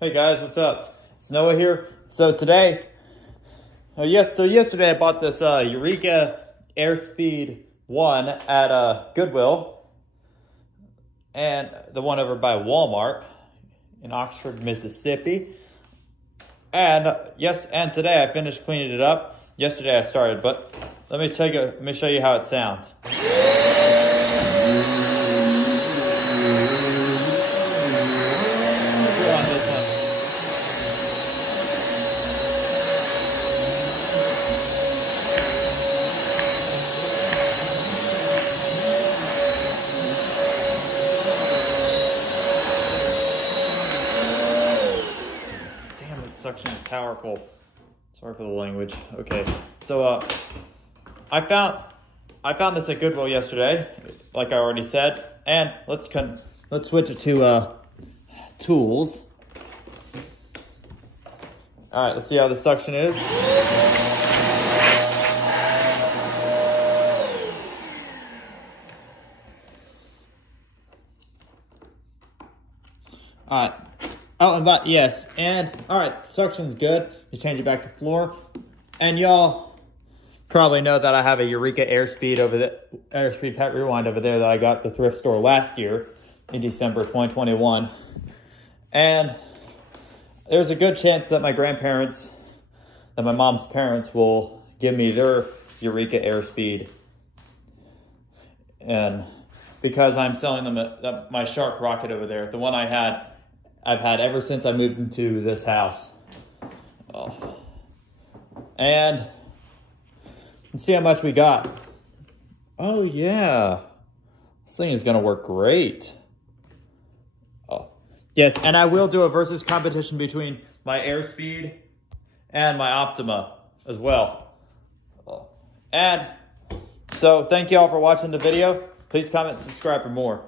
Hey guys, what's up? It's Noah here. So today, yesterday I bought this Eureka Airspeed 1 at Goodwill, and the one over by Walmart in Oxford, Mississippi. And and today I finished cleaning it up. Yesterday I started, but let me show you how it sounds. Suction is powerful. Sorry for the language. Okay, so I found this at Goodwill yesterday, like I already said, and let's switch it to tools. All right, let's see how the suction is. All right. Oh, and all right, suction's good. You change it back to floor. And y'all probably know that I have a Eureka Airspeed Pet Rewind over there that I got at the thrift store last year in December 2021. And there's a good chance that my mom's parents will give me their Eureka Airspeed. And because I'm selling them my Shark Rocket over there, the one I've had ever since I moved into this house. Oh. And let's see how much we got. Oh yeah, this thing is gonna work great. Oh, yes, and I will do a versus competition between my Airspeed and my Optima as well. Oh. And so thank you all for watching the video. Please comment and subscribe for more.